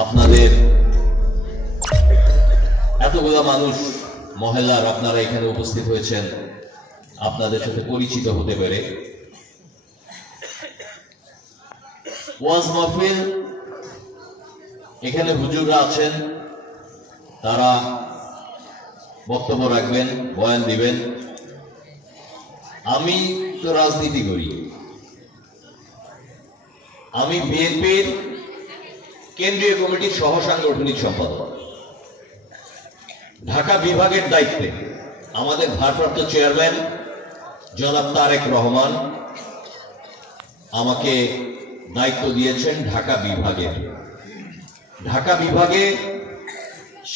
আপনাদের এতগুলো মানুষ মহল্লার আপনারা এখানে উপস্থিত হয়েছেন আপনাদের সাথে পরিচিত হতে পেরে। ওয়াজ মাহফিল, এখানে হুজুররা আছেন, তারা বক্তব্য রাখবেন, বয়ান দিবেন। আমি তো রাজনীতি করি, আমি বিএনপির কেন্দ্রীয় কমিটির সহ সাংগঠনিক সম্পাদক। ঢাকা বিভাগের দায়িত্বে আমাদের ভারপ্রাপ্ত চেয়ারম্যান জনাব তারেক রহমান আমাকে দায়িত্ব দিয়েছেন ঢাকা বিভাগের। ঢাকা বিভাগে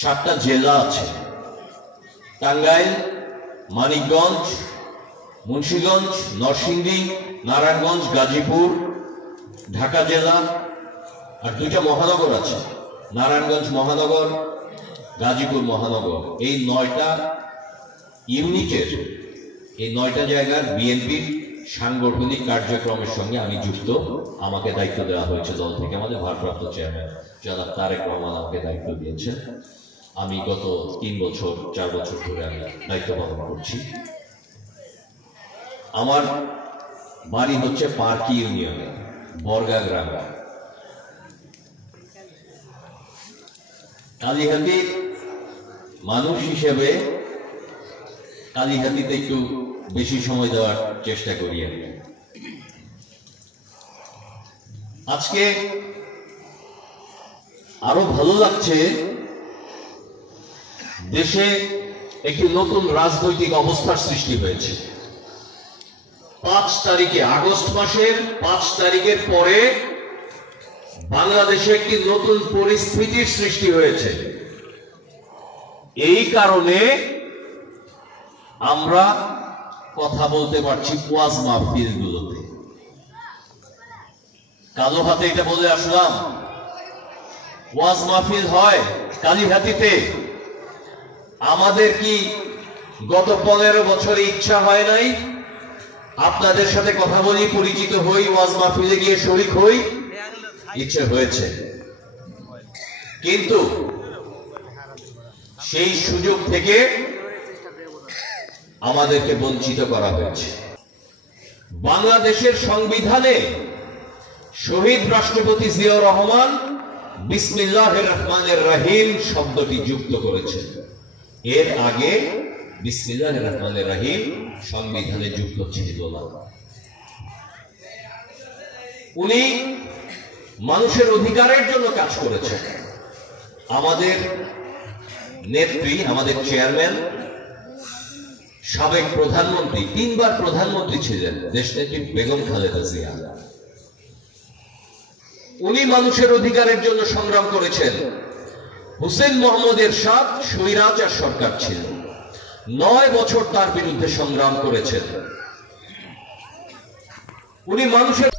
7টা জেলা আছে: টাঙ্গাইল, মানিকগঞ্জ, মুন্সিগঞ্জ, নরসিংদী, নারায়ণগঞ্জ, গাজীপুর ঢাকা জেলা, আর 2টা মহানগর আছে, নারায়ণগঞ্জ মহানগর, গাজীপুর মহানগর। এই 9টা ইউনিটের, এই 9টা জায়গার বিএনপির সাংগঠনিক কার্যক্রমের সঙ্গে আমি যুক্ত। আমাকে দায়িত্ব দেওয়া হয়েছে দল থেকে, আমাদের ভারপ্রাপ্ত চেয়ারম্যান জনাব তারেক রহমান আমাকে দায়িত্ব দিয়েছেন। আমি গত 3 বছর 4 বছর ধরে আমি দায়িত্ব পালন করছি। আমার বাড়ি হচ্ছে পার্কি ইউনিয়নে, বর্গা গ্রামে। কালীহাতির মানুষ হিসেবে কালীহাতিতে একটু বেশি সময় দেওয়ার চেষ্টা করি আমি। আজকে আরো ভালো লাগছে, দেশে একটি নতুন রাজনৈতিক অবস্থার সৃষ্টি হয়েছে। 5 তারিখে, আগস্ট মাসের 5 তারিখের পরে বাংলাদেশে একটি নতুন পরিস্থিতির সৃষ্টি হয়েছে। এই কারণে আমরা কথা বলতে পারছি ওয়াজ মাহফিল গুলোতে। কালো হাতে এটা বলে আসলাম, ওয়াজ মাহফিল হয় কালীহাতিতে। আমাদের কি গত 15 বছরে ইচ্ছা হয় নাই আপনাদের সাথে কথা বলি, পরিচিত হই, ওয়াজ মাহফিলে গিয়ে শরীক হই? ইচ্ছে হয়েছে, কিন্তু সেই সুযোগ থেকে আমাদেরকে বঞ্চিত করা হয়েছে। বাংলাদেশের সংবিধানে শহীদ রাষ্ট্রপতি জিয়াউর রহমান বিসমিল্লাহির রহমানির রহিম শব্দটি যুক্ত করেছেন। এর আগে বিসমিল্লাহির রহমানির রহিম সংবিধানে যুক্ত ছিল না। উনি মানুষের অধিকারের জন্য কাজ করেছেন। আমাদের নেত্রী, আমাদের চেয়ারম্যান, সাবেক প্রধানমন্ত্রী, 3 বার প্রধানমন্ত্রী ছিলেন দেশনেত্রী বেগম খালেদা জিয়া। উনি মানুষের অধিকারের জন্য সংগ্রাম করেছেন। হুসেইন মোহাম্মদ এরশাদ স্বৈরাচার সরকার ছিল, 9 বছর তার বিরুদ্ধে সংগ্রাম করেছেন। উনি মানুষের